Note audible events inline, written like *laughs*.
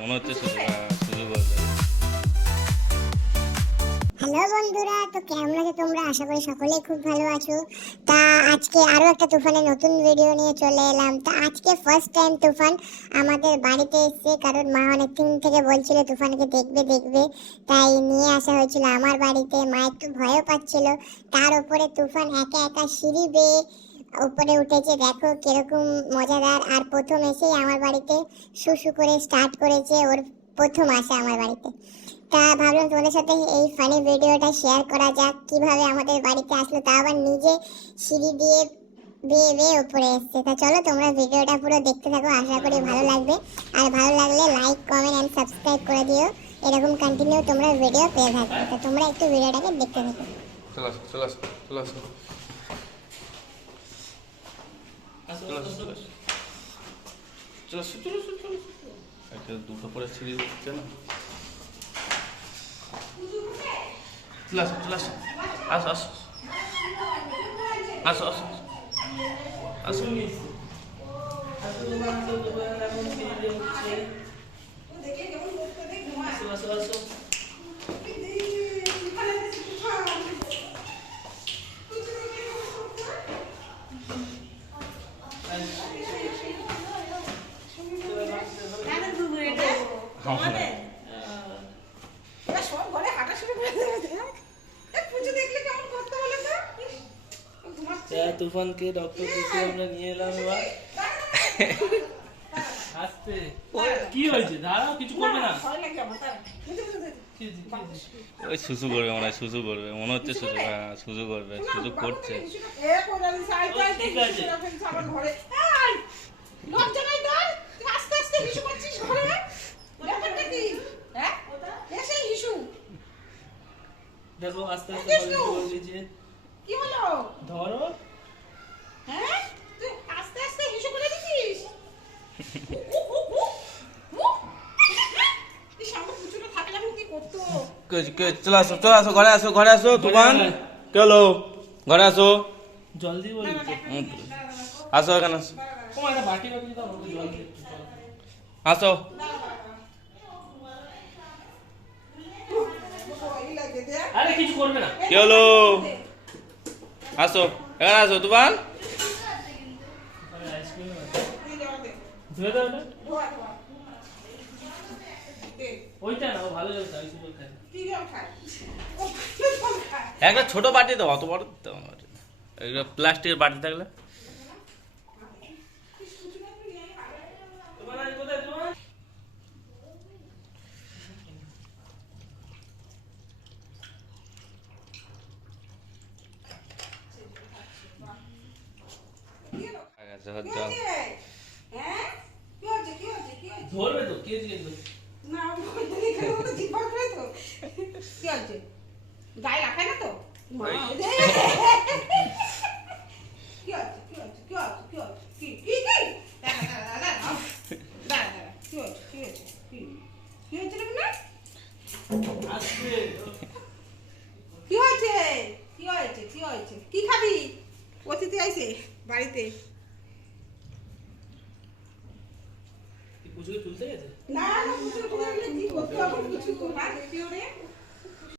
মনে হচ্ছে হ্যালো বন্ধুরা তো কেমন আছো তোমরা? আশা করি সকলেই খুব ভালো আছো। তা আজকে আরও একটা তুফানের নতুন ভিডিও নিয়ে চলে এলাম। তা আজকে ফার্স্ট টাইম তুফান আমাদের বাড়িতে এসেছে কারণ মা অনেকদিন থেকে বলছিল তুফানকে দেখবে দেখবে। তাই নিয়ে আসা হয়েছিল আমার বাড়িতে। মা একটু ভয়ও পাচ্ছিল। তার উপরে তুফান একা একা সিঁড়ি বেয়ে উপরে উঠেছে, দেখো কীরকম মজাদার। আর প্রথম এসেই আমার বাড়িতে শুশু করে স্টার্ট করেছে, ওর প্রথম আসা আমার বাড়িতে। তা ভাবলাম তোমাদের সাথে এই ফানি ভিডিওটা শেয়ার করা যাক, কীভাবে আমাদের বাড়িতে আসলো। তা আবার নিজে সিঁড়ি দিয়ে বেয়ে বেয়ে উপরে এসছে। তা চলো তোমরা ভিডিওটা পুরো দেখতে থাকো, আশা করি ভালো লাগবে। আর ভালো লাগলে লাইক কমেন্ট অ্যান্ড সাবস্ক্রাইব করে দিও। এরকম কন্টিনিউ তোমরা ভিডিও পেয়ে থাকবে। তো তোমরা একটু ভিডিওটাকে দেখতে থাকো। চলো আসো, চলো আসো চলো আসো চলো আসো চলো আসো চলো আসো চলো আসো একটা দুটো পরে সিঁড়ি উঠছে না? চলো আসো চলো আসো। আসো আসো আসো। আসো। আসো। আমাদের এবার সব ঘরে হাঁটা শুরু করে দেবে দেখ। পুজো দেখলে কেমন করতে বলে তো ইস, ও ঘুমাচ্ছে। যা তুফানকে ডক্টর দেখে আমরা নিয়ে এলাম এবার আসতে কি হয়েছে দাঁড়াও কিছু করবে না? ওই সুসু করবে মনে হয় সুসু করবে মনে হচ্ছে সুসু হ্যাঁ করবে করছে ঠিক আছে। এই, লজ্জা নাই তোর? আস্তে আস্তে হিসু করছিস ঘরে? ব্যাপারটা কি? হ্যাঁ? এসে হিসু। দেখো আস্তে আস্তে কৃষ্ণ! বলে বলে দিয়েছে কি হলো? ধরো হ্যাঁ? তুই আস্তে আস্তে হিসু করে দিছিস? উ, উ, উ, উ, উ। এই সামনে পুচুটা থাকলে এখন কি করতো? চলে আসো চলে আসো ঘরে আসো ঘরে আসো তুফান। কেলো ঘরে আসো। জল দিয়ে বলে দিচ্ছে হুম, আসো এখানে আসো। আসো ভয় লাগে দেখ। আরে কিছু করবে না। কি হলো? আসো এখানে আসো তুফান। ধুয়ে দাও। ওইটা না ও ভালো জল খায় জল খায় কি জল খায়? ও ভালো জল খায়। একটা ছোট বাটি দাও অত বড় দিতে হবে এগুলো প্লাস্টিকের বাটি থাকলে? হ্যাঁ? ধরবে তো কে জিজ্ঞেস না? কি হয়েছে? গায়ে লাগায় না তো? *laughs* কি হয়েছে? কি হয়েছে? কি হয়েছে? কি হয়েছে? কি? কি? কি? দাঁড়া, দাঁড়া, দাঁড়া, দাঁড়া। দাঁড়া। কি হয়েছে? কি হয়েছে? কি? কি হয়েছে রে বিনা? আসবে কি হয়েছে কি হয়েছে কি হয়েছে কি খাবি অতিথি আইছে বাড়িতে কি পুজোকে তুলতে গেছে? না না পুচুকে তুলতে গেলে কি করতে হবে? তো না দেখিও রে?